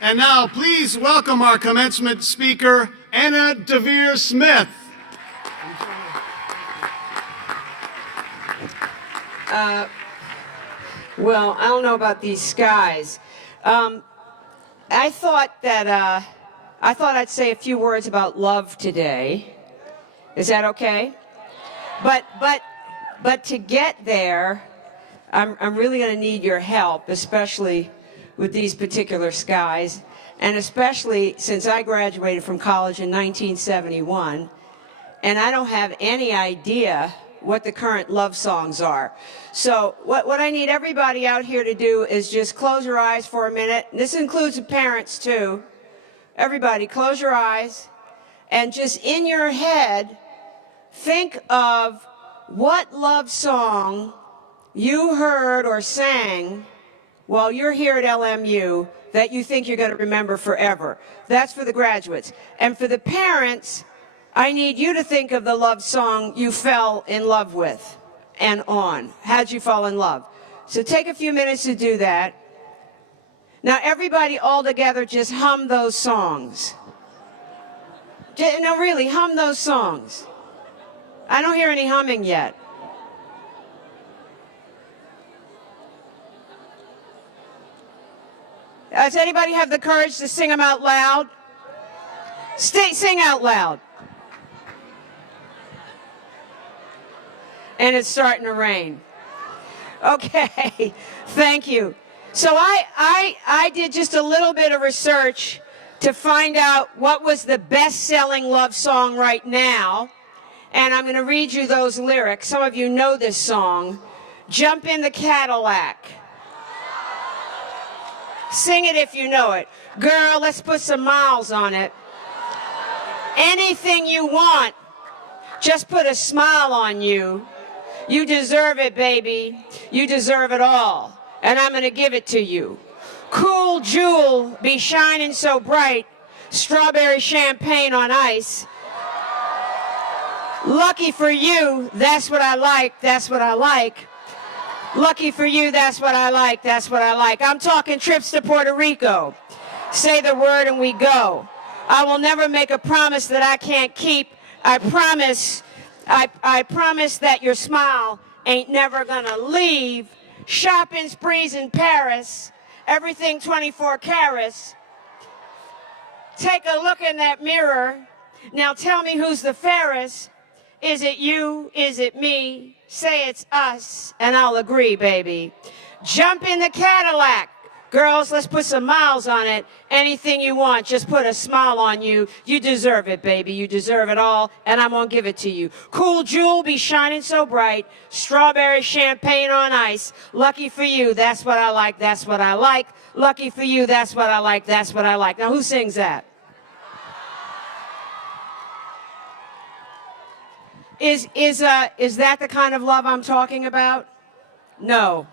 And now, please welcome our commencement speaker, Ana Deavere Smith. Well, I don't know about these skies. I thought I'd say a few words about love today. Is that okay? But to get there, I'm really going to need your help, especially with these particular skies, and especially since I graduated from college in 1971, and I don't have any idea what the current love songs are. So what I need everybody out here to do is just close your eyes for a minute. This includes the parents too. Everybody, close your eyes, and just in your head, think of what love song you heard or sang while you're here at LMU that you think you're going to remember forever. That's for the graduates. And for the parents, I need you to think of the love song you fell in love with and on. How'd you fall in love? So take a few minutes to do that. Now everybody all together just hum those songs. No, really, hum those songs. I don't hear any humming yet. Does anybody have the courage to sing them out loud? Sing out loud. And it's starting to rain. Okay, thank you. So I did just a little bit of research to find out what was the best-selling love song right now. And I'm going to read you those lyrics. Some of you know this song. Jump in the Cadillac. Sing it if you know it. Girl, let's put some miles on it. Anything you want, just put a smile on you. You deserve it, baby. You deserve it all. And I'm going to give it to you. Cool jewel, be shining so bright. Strawberry champagne on ice. Lucky for you, that's what I like, that's what I like. Lucky for you, that's what I like, that's what I like. I'm talking trips to Puerto Rico. Say the word and we go. I will never make a promise that I can't keep. I promise that your smile ain't never gonna leave. Shopping sprees in Paris, everything 24 carats. Take a look in that mirror. Now tell me who's the fairest. Is it you? Is it me? Say it's us, and I'll agree, baby. Jump in the Cadillac. Girls, let's put some miles on it. Anything you want, just put a smile on you. You deserve it, baby. You deserve it all, and I'm gonna give it to you. Cool jewel, be shining so bright. Strawberry champagne on ice. Lucky for you, that's what I like, that's what I like. Lucky for you, that's what I like, that's what I like. Now, who sings that? Is that the kind of love I'm talking about? No.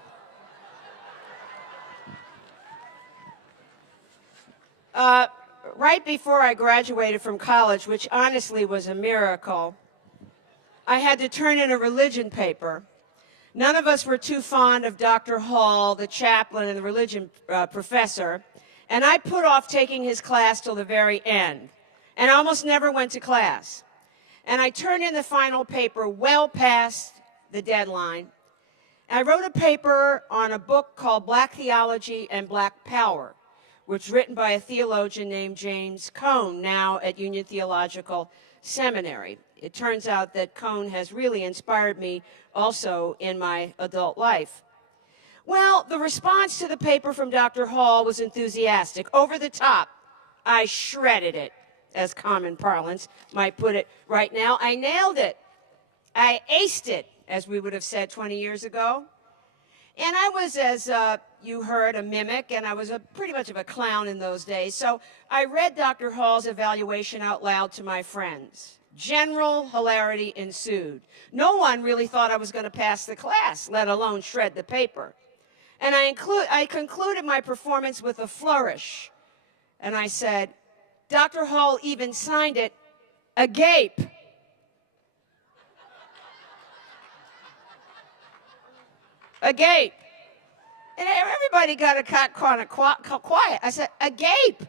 Right before I graduated from college, which honestly was a miracle, I had to turn in a religion paper. None of us were too fond of Dr. Hall, the chaplain, and the religion professor, and I put off taking his class till the very end, and I almost never went to class. And I turned in the final paper well past the deadline. I wrote a paper on a book called Black Theology and Black Power, which was written by a theologian named James Cone, now at Union Theological Seminary. It turns out that Cone has really inspired me also in my adult life. Well, the response to the paper from Dr. Hall was enthusiastic, over the top. I shredded it, as common parlance might put it right now. I nailed it. I aced it, as we would have said 20 years ago. And I was, as you heard, a mimic, and I was pretty much of a clown in those days. So I read Dr. Hall's evaluation out loud to my friends. General hilarity ensued. No one really thought I was going to pass the class, let alone shred the paper. And I concluded my performance with a flourish. And I said, Dr. Hall even signed it, agape. Agape. And everybody got kind of quiet. I said, agape.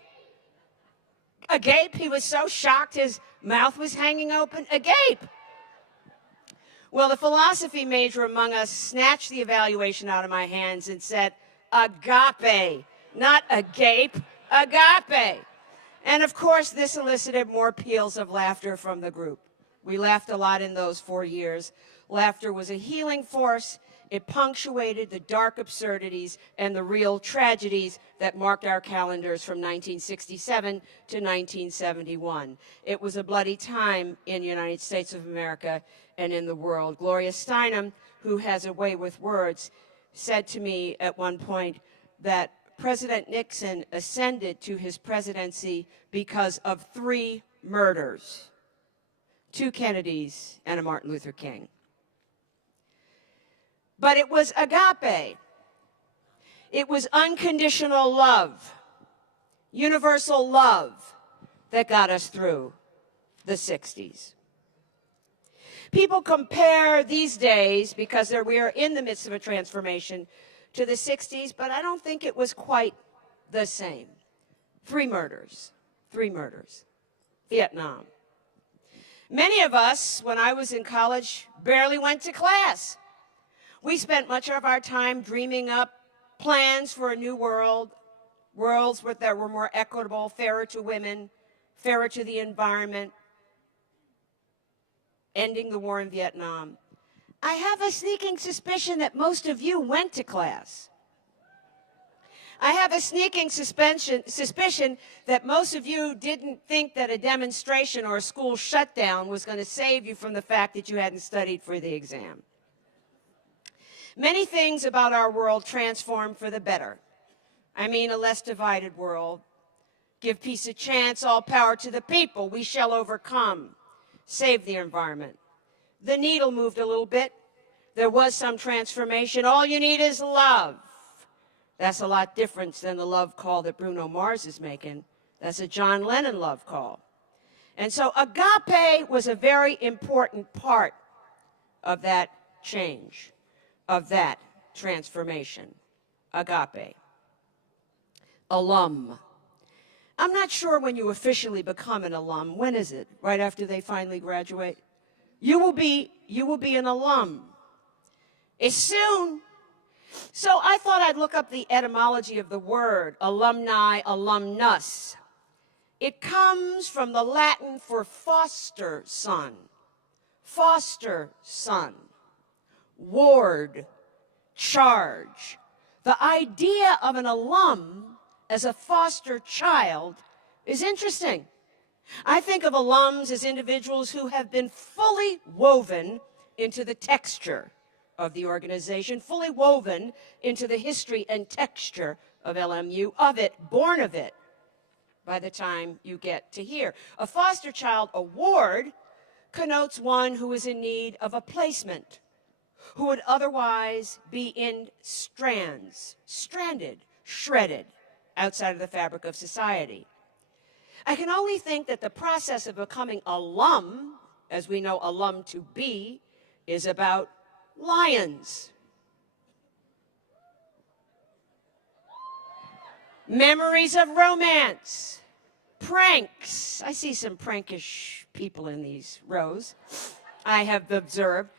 Agape? He was so shocked his mouth was hanging open. Agape. Well, the philosophy major among us snatched the evaluation out of my hands and said, agape, not agape, agape. And of course, this elicited more peals of laughter from the group. We laughed a lot in those 4 years. Laughter was a healing force. It punctuated the dark absurdities and the real tragedies that marked our calendars from 1967 to 1971. It was a bloody time in the United States of America and in the world. Gloria Steinem, who has a way with words, said to me at one point that President Nixon ascended to his presidency because of 3 murders, 2 Kennedys and a Martin Luther King. But it was agape. It was unconditional love, universal love that got us through the 60s. People compare these days, because we are in the midst of a transformation, to the 60s, but I don't think it was quite the same. 3 murders, 3 murders. Vietnam. Many of us, when I was in college, barely went to class. We spent much of our time dreaming up plans for a new world, worlds that were more equitable, fairer to women, fairer to the environment, ending the war in Vietnam. I have a sneaking suspicion that most of you went to class. I have a sneaking suspicion that most of you didn't think that a demonstration or a school shutdown was going to save you from the fact that you hadn't studied for the exam. Many things about our world transformed for the better. I mean, a less divided world. Give peace a chance, all power to the people. We shall overcome. Save the environment. The needle moved a little bit. There was some transformation. All you need is love. That's a lot different than the love call that Bruno Mars is making. That's a John Lennon love call. And so agape was a very important part of that change, of that transformation. Agape. Alum. I'm not sure when you officially become an alum. When is it? Right after they finally graduate? You will be an alum. It's soon. So I thought I'd look up the etymology of the word alumni, alumnus. It comes from the Latin for foster son. Foster son. Ward. Charge. The idea of an alum as a foster child is interesting. I think of alums as individuals who have been fully woven into the texture of the organization, fully woven into the history and texture of LMU, of it, born of it, by the time you get to here. A foster child award connotes one who is in need of a placement, who would otherwise be in stranded, shredded, outside of the fabric of society. I can only think that the process of becoming alum, as we know alum to be, is about lions. Memories of romance, pranks. I see some prankish people in these rows, I have observed.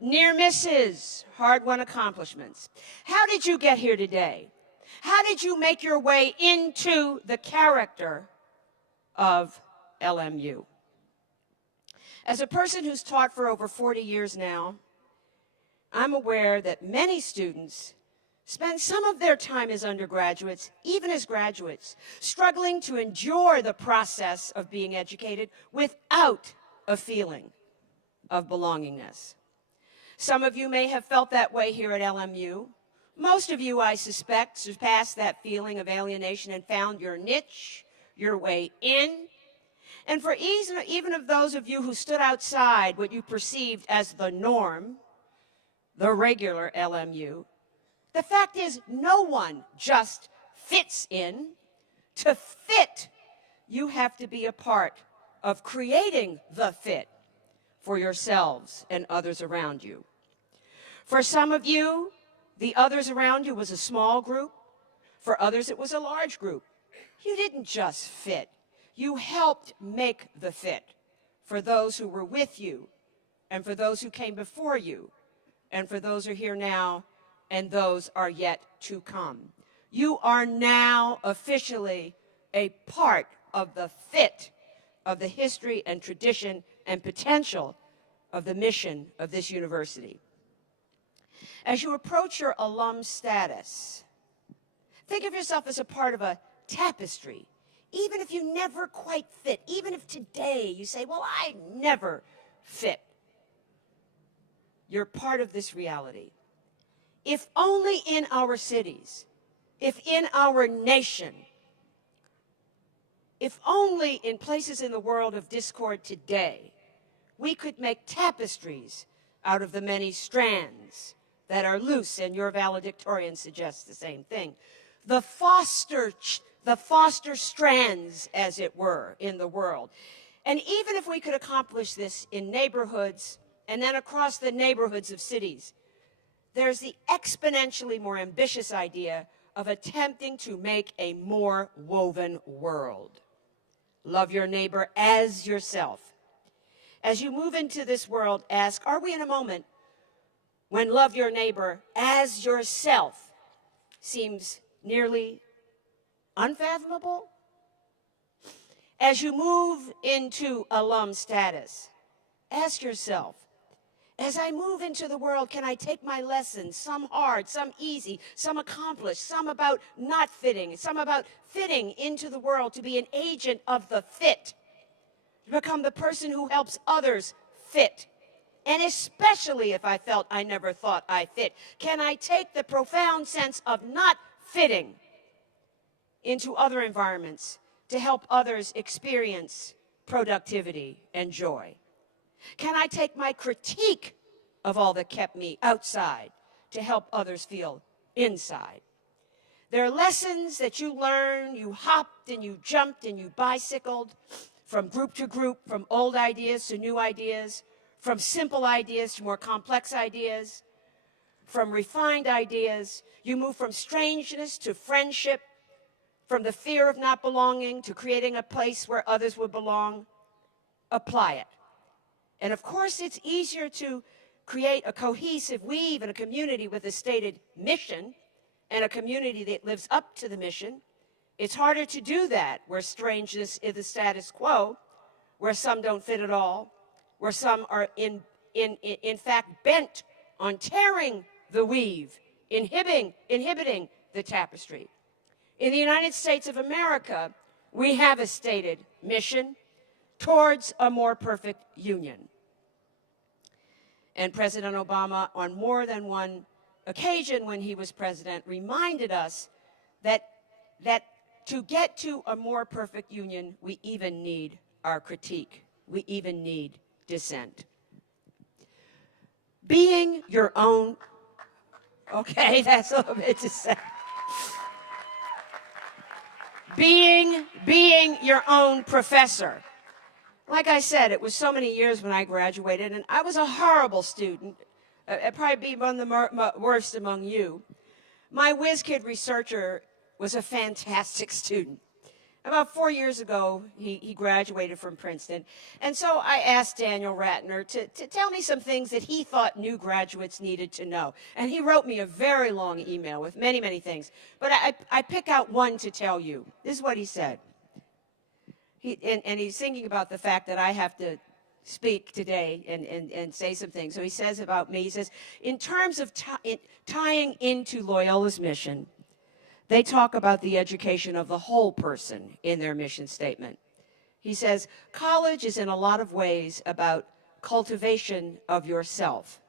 Near misses, hard-won accomplishments. How did you get here today? How did you make your way into the character of LMU? As a person who's taught for over 40 years now, I'm aware that many students spend some of their time as undergraduates, even as graduates, struggling to endure the process of being educated without a feeling of belongingness. Some of you may have felt that way here at LMU. Most of you, I suspect, surpassed that feeling of alienation and found your niche, your way in. And for even of those of you who stood outside what you perceived as the norm, the regular LMU, the fact is no one just fits in. To fit, you have to be a part of creating the fit for yourselves and others around you. For some of you, The others around you was a small group. For others, it was a large group. You didn't just fit. You helped make the fit for those who were with you, and for those who came before you, and for those who are here now, and those are yet to come. You are now officially a part of the fit of the history and tradition and potential of the mission of this university. As you approach your alum status, think of yourself as a part of a tapestry. Even if you never quite fit, even if today you say, well, I never fit, you're part of this reality. If only in our cities, if in our nation, if only in places in the world of discord today, we could make tapestries out of the many strands that are loose, and your valedictorian suggests the same thing. The foster strands, as it were, in the world. And even if we could accomplish this in neighborhoods and then across the neighborhoods of cities, there's the exponentially more ambitious idea of attempting to make a more woven world. Love your neighbor as yourself. As you move into this world, ask, are we in a moment when love your neighbor as yourself seems nearly unfathomable? As you move into alum status, ask yourself, as I move into the world, can I take my lessons, some hard, some easy, some accomplished, some about not fitting, some about fitting into the world to be an agent of the fit, to become the person who helps others fit? And especially if I felt I never thought I fit, can I take the profound sense of not fitting into other environments to help others experience productivity and joy? Can I take my critique of all that kept me outside to help others feel inside? There are lessons that you learn, you hopped and you jumped and you bicycled from group to group, from old ideas to new ideas, from simple ideas to more complex ideas, from refined ideas. You move from strangeness to friendship, from the fear of not belonging to creating a place where others would belong. Apply it. And of course, it's easier to create a cohesive weave in a community with a stated mission and a community that lives up to the mission. It's harder to do that where strangeness is the status quo, where some don't fit at all, where some are in fact bent on tearing the weave, inhibiting the tapestry. In the United States of America, we have a stated mission towards a more perfect union. And President Obama, on more than one occasion when he was president, reminded us that to get to a more perfect union, we even need our critique. We even need dissent. Being your own, okay, that's a little bit to say. Being your own professor. Like I said, it was so many years when I graduated, and I was a horrible student. I'd probably be one of the worst among you. My whiz kid researcher was a fantastic student. About 4 years ago, he graduated from Princeton. And so I asked Daniel Ratner to tell me some things that he thought new graduates needed to know. And he wrote me a very long email with many, many things. But I pick out one to tell you. This is what he said. And he's thinking about the fact that I have to speak today and say some things. So he says about me, he says, in terms of tying into Loyola's mission, they talk about the education of the whole person in their mission statement. He says, college is in a lot of ways about cultivation of yourself,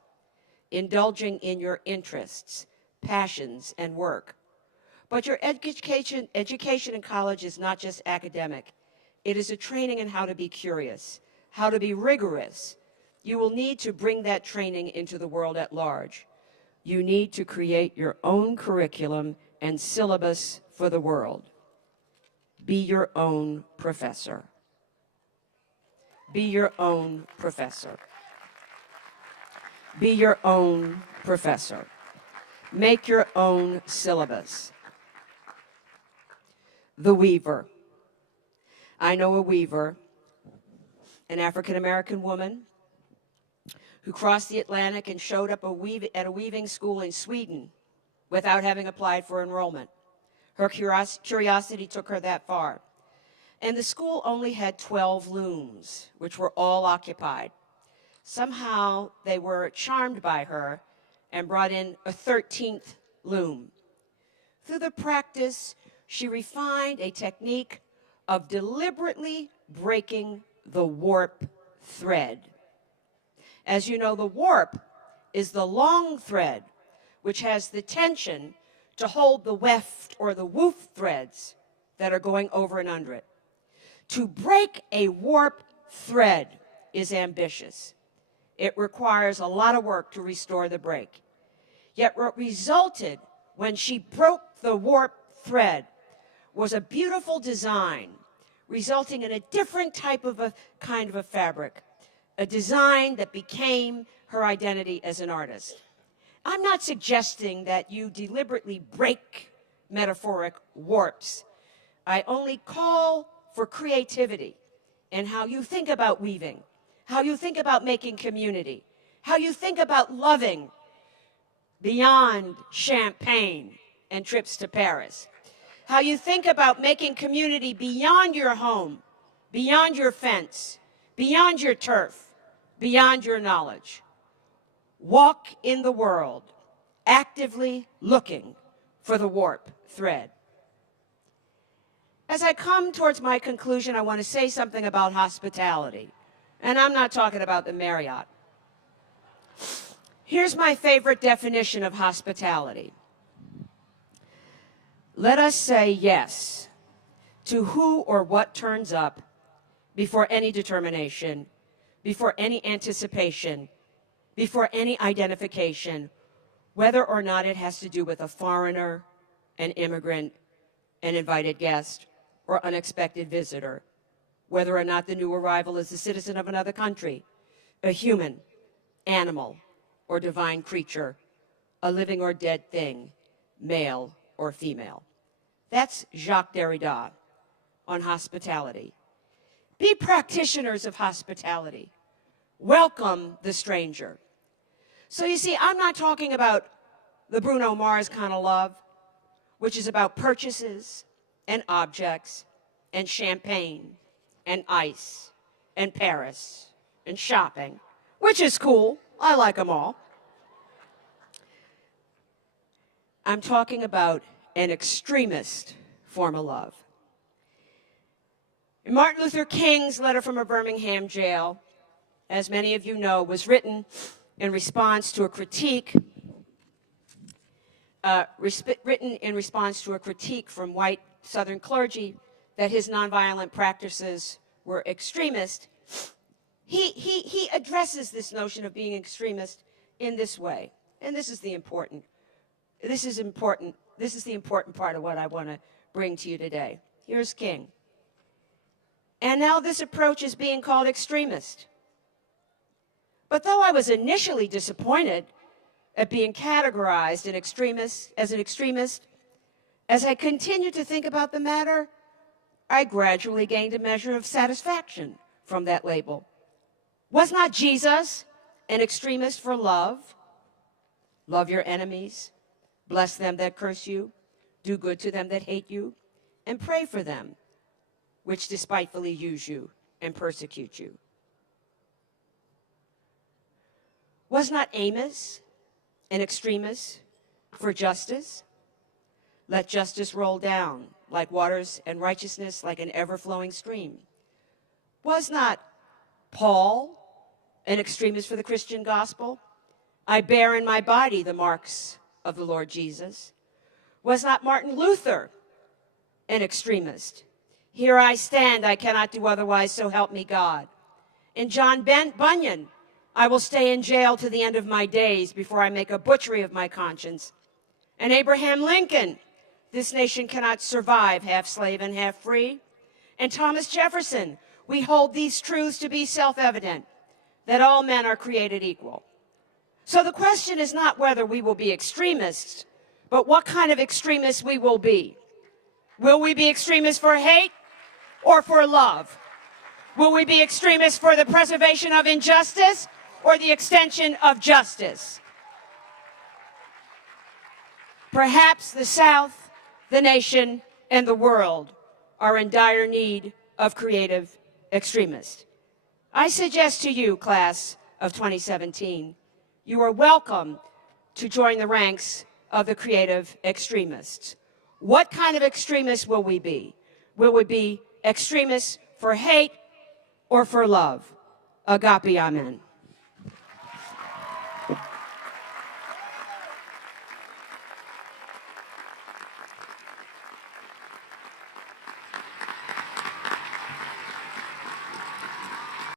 indulging in your interests, passions, and work. But your education in college is not just academic. It is a training in how to be curious, how to be rigorous. You will need to bring that training into the world at large. You need to create your own curriculum and syllabus for the world. Be your own professor. Be your own professor. Be your own professor. Make your own syllabus. The weaver. I know a weaver, an African-American woman who crossed the Atlantic and showed up at a weaving school in Sweden without having applied for enrollment. Her curiosity took her that far. And the school only had 12 looms, which were all occupied. Somehow they were charmed by her and brought in a 13th loom. Through the practice, she refined a technique of deliberately breaking the warp thread. As you know, the warp is the long thread, which has the tension to hold the weft or the woof threads that are going over and under it. To break a warp thread is ambitious. It requires a lot of work to restore the break. Yet what resulted when she broke the warp thread was a beautiful design, resulting in a different type of a kind of a fabric, a design that became her identity as an artist. I'm not suggesting that you deliberately break metaphoric warps. I only call for creativity in how you think about weaving, how you think about making community, how you think about loving beyond champagne and trips to Paris, how you think about making community beyond your home, beyond your fence, beyond your turf, beyond your knowledge. Walk in the world, actively looking for the warp thread. As I come towards my conclusion, I want to say something about hospitality. And I'm not talking about the Marriott. Here's my favorite definition of hospitality. Let us say yes to who or what turns up before any determination, before any anticipation, before any identification, whether or not it has to do with a foreigner, an immigrant, an invited guest, or unexpected visitor, whether or not the new arrival is a citizen of another country, a human, animal, or divine creature, a living or dead thing, male or female. That's Jacques Derrida on hospitality. Be practitioners of hospitality. Welcome the stranger. So you see, I'm not talking about the Bruno Mars kind of love, which is about purchases and objects and champagne and ice and Paris and shopping, which is cool. I like them all. I'm talking about an extremist form of love. Martin Luther King's letter from a Birmingham jail, as many of you know, was written in response to a critique from white Southern clergy that his nonviolent practices were extremist. He addresses this notion of being extremist in this way, and this is the important part of what I want to bring to you today. Here's King. And now this approach is being called extremist. But though I was initially disappointed at being categorized as an extremist, as I continued to think about the matter, I gradually gained a measure of satisfaction from that label. Was not Jesus an extremist for love? Love your enemies, bless them that curse you, do good to them that hate you, and pray for them which despitefully use you and persecute you. Was not Amos an extremist for justice? Let justice roll down like waters and righteousness like an ever-flowing stream. Was not Paul an extremist for the Christian gospel? I bear in my body the marks of the Lord Jesus. Was not Martin Luther an extremist? Here I stand, I cannot do otherwise, so help me God. And John Bunyan, I will stay in jail to the end of my days before I make a butchery of my conscience. And Abraham Lincoln, this nation cannot survive half slave and half free. And Thomas Jefferson, we hold these truths to be self-evident, that all men are created equal. So the question is not whether we will be extremists, but what kind of extremists we will be. Will we be extremists for hate or for love? Will we be extremists for the preservation of injustice or the extension of justice? Perhaps the South, the nation, and the world are in dire need of creative extremists. I suggest to you, class of 2017, you are welcome to join the ranks of the creative extremists. What kind of extremists will we be? Will we be extremists for hate or for love? Agape, amen.